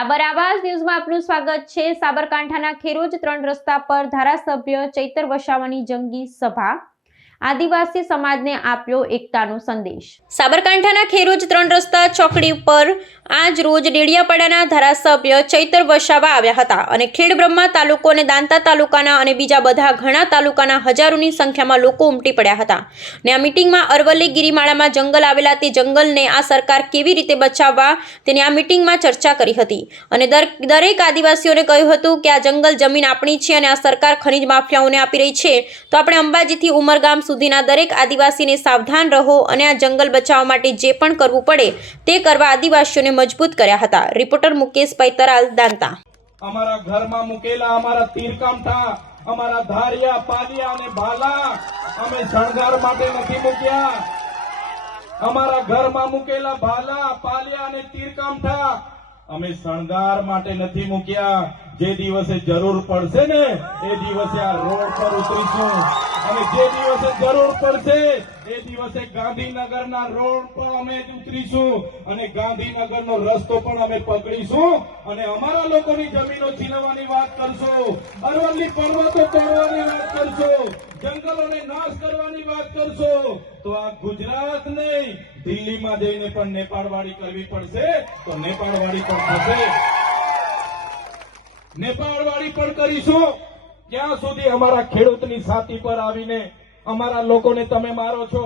સાબર આવાસ ન્યૂઝમાં આપનું સ્વાગત છે। સાબરકાંઠાના ખેરોજ 3 રસ્તા પર ધારાસભ્ય ચૈતર વસાવાની જંગી સભા, આદિવાસી સમાજને આપ્યો એકતાનો સંદેશ। સાબરકાંઠાના ખેરોજ 3 રસ્તા ચોકડી પર આજ રોજ ડેડિયાપાડાના ધારાસભ્ય ચૈતર વસાવા આવ્યા હતા અને ખેડબ્રહ્મા તાલુકો અને દાંતા તાલુકાના અને બીજા બધા ઘણા તાલુકાના હજારોની સંખ્યામાં લોકો ઉમટી પડ્યા હતા અને આ મીટિંગમાં અરવલ્લી ગિરિમાળામાં જંગલ આવેલા તે જંગલને આ સરકાર કેવી રીતે બચાવવા તેની આ મીટિંગમાં ચર્ચા કરી હતી અને દરેક આદિવાસીઓને કહ્યું હતું કે આ જંગલ જમીન આપણી છે અને આ સરકાર ખનીજ માફિયાઓને આપી રહી છે, તો આપણે અંબાજીથી ઉમરગામ સુધીના દરેક આદિવાસીને સાવધાન રહો અને આ જંગલ બચાવવા માટે જે પણ કરવું પડે તે કરવા આદિવાસીઓને મજબૂત કર્યા હતા। રિપોર્ટર મુકેશભાઈ તરાલ, દાંતા। અમારા ઘરમાં મૂકેલા અમારા તીરકામઠા, અમારા ધારિયા, પાલિયા અને ભાલા અમે શણગાર માટે નથી મૂક્યા। અમારા ઘરમાં મૂકેલા ભાલા, પાલિયા અને તીરકામઠા અમે શણગાર માટે નથી મૂક્યા। જે દિવસે જરૂર પડશે ને એ દિવસે આ રોડ પર ઉતરીશું અને જે દિવસે જરૂર પડશે એ દિવસે ગાંધીનગરના રોડ પર અમે ઉતરીશું અને ગાંધીનગરનો રસ્તો પણ અમે પકડીશું અને અમારા લોકોની જમીનો છીનવવાની વાત કરશો, અરવલ્લી પર્વતો તોડવાની વાત કરશો, જંગલોને નાશ કરવાની વાત કરશો, તો આ ગુજરાત નહીં દિલ્હીમાં જઈને પણ નેપાળવાડી કરવી પડશે તો નેપાળવાડી પણ થશે, નેપાળવાડી પણ કરીશું। ક્યાં સુધી અમારા ખેડૂતની છાતી પર આવીને અમારા લોકોને તમે મારો છો,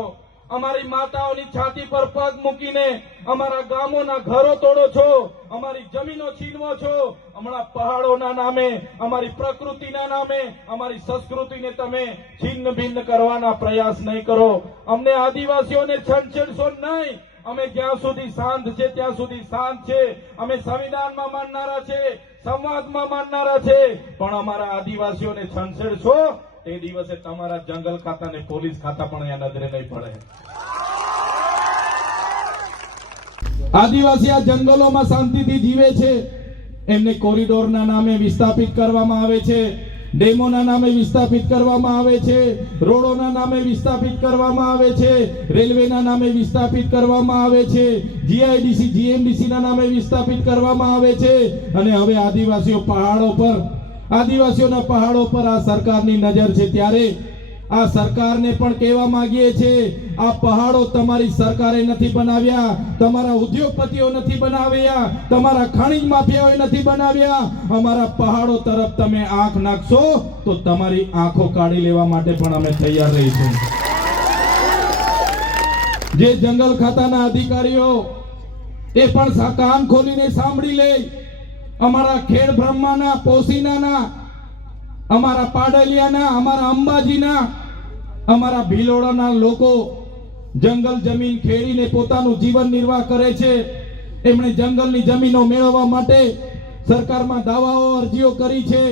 અમારી માતાઓની છાતી પર પગ મૂકીને અમારા ગામોના ઘરો તોડો છો, અમારી જમીનો છીનવો છો, હમણાં પહાડોના નામે, અમારી પ્રકૃતિના નામે અમારી સંસ્કૃતિને તમે છિન્ન ભિન્ન કરવાના પ્રયાસ નહીં કરો। અમને આદિવાસીઓને છંછેડશો નહીં। અમે જ્યાં સુધી શાંત છે ત્યાં સુધી શાંત છે। અમે સંવિધાનમાં માનનારા છે, સંવાદમાં માનનારા છે, પણ અમારા આદિવાસીઓને છંછેડશો તે દિવસે તમારા જંગલ ખાતા ને પોલીસ ખાતા પણ અહીંયા નજરે નહીં પડે। આદિવાસી આ જંગલોમાં શાંતિથી જીવે છે, એમને કોરિડોરના નામે વિસ્થાપિત કરવામાં આવે છે, ડેમોના નામે વિસ્થાપિત કરવામાં આવે છે, રોડોના નામે વિસ્થાપિત કરવામાં આવે છે, રેલવેના નામે વિસ્થાપિત કરવામાં આવે છે, જીઆઈડીસી જીએમડીસી ના નામે વિસ્થાપિત કરવામાં આવે છે અને હવે આદિવાસીઓના પહાડો પર આ સરકારની નજર છે। ત્યારે આ સરકારને પણ કહેવા માંગીએ છીએ, આ પહાડો તમારી સરકારે નથી બનાવ્યા, તમારા ઉદ્યોગપતિઓ નથી બનાવ્યા, તમારા ખનીજ માફિયાઓએ નથી બનાવ્યા। અમારા પહાડો તરફ તમે આંખ નાખશો તો તમારી આંખો કાઢી લેવા માટે પણ અમે તૈયાર રહીશું। જે જંગલ ખાતાના અધિકારીઓ એ પણ કાન ખોલીને સાંભળી લે। અમારા ખેડબ્રહ્માના, પોસીનાના, અમારા પાડલિયાના, અમારા અંબાજીના, અમારા ભિલોડાના લોકો જંગલ જમીન ખેડીને પોતાનું જીવન નિર્વાહ કરે છે। એમણે જંગલની જમીનો મેળવવા માટે સરકારમાં દાવાઓ, અરજીઓ કરી છે।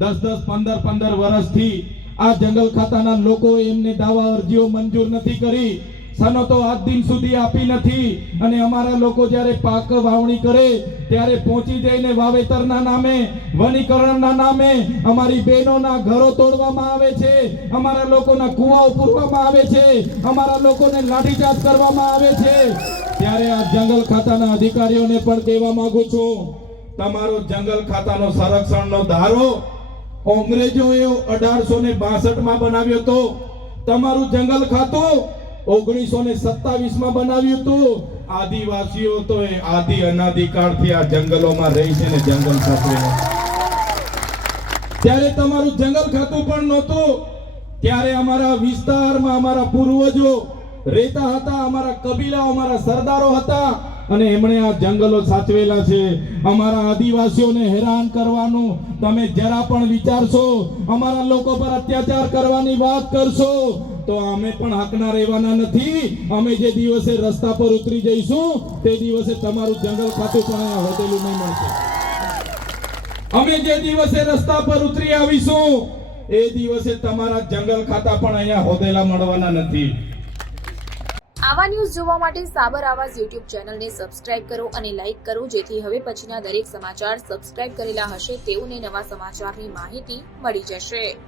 10-10, 15-15 વર્ષથી આ જંગલ ખાતાના લોકો એમને દાવા, અરજીઓ મંજૂર નથી કરી, સનતો આજ દિન સુધી આપી નથી અને અમારા લોકો જ્યારે પાક વાવણી કરે ત્યારે પહોંચી જઈને વાવેતરના નામે, વનીકરણના નામે અમારી બહેનોના ઘરો તોડવામાં આવે છે, અમારા લોકોના કુવાઓ પૂરવામાં આવે છે, અમારા લોકોને લાઠીચાર્જ કરવામાં આવે છે। ત્યારે આ જંગલ ખાતાના અધિકારીઓને પણ કહેવા માંગુ છું, તમારો જંગલ ખાતાનો સંરક્ષણનો ધારો અંગ્રેજોએ 1862 બનાવ્યો હતો, તમારું જંગલ ખાતું 1927 બનાવ્યું હતું। આદિવાસીઓ તો આદિ અનાદિકાળથી આ જંગલોમાં રહી છે ને જંગલ સાચવે। ત્યારે તમારું જંગલ ખાતું પણ નહોતું, ત્યારે અમારા વિસ્તારમાં અમારા પૂર્વજો રહેતા હતા, અમારા કબીલાઓ, અમારા સરદારો હતા અને એમણે આ જંગલો સાચવેલા છે। અમારા આદિવાસીઓને હેરાન કરવાનું તમે જરા પણ વિચારશો, અમારા લોકો પર અત્યાચાર કરવાની વાત કરશો તો અમે પણ હકના રહેવાના નથી। અમે જે દિવસે રસ્તા પર ઉતરી જઈશું તે દિવસે તમારું જંગલ ખાતું પણ અહીંયા હોદેલું નહીં મળશે। અમે જે દિવસે રસ્તા પર ઉતરી આવીશું એ દિવસે તમારા જંગલ ખાતા પણ અહીંયા હોદેલા મળવાના નથી। આવા ન્યૂઝ જોવા માટે સાબર આવાજ યુટ્યુબ ચેનલને સબસ્ક્રાઇબ કરો અને લાઇક કરો, જેથી હવે પછીના દરેક સમાચાર સબસ્ક્રાઇબ કરેલા હશે તેઓને નવા સમાચારની માહિતી મળી જશે।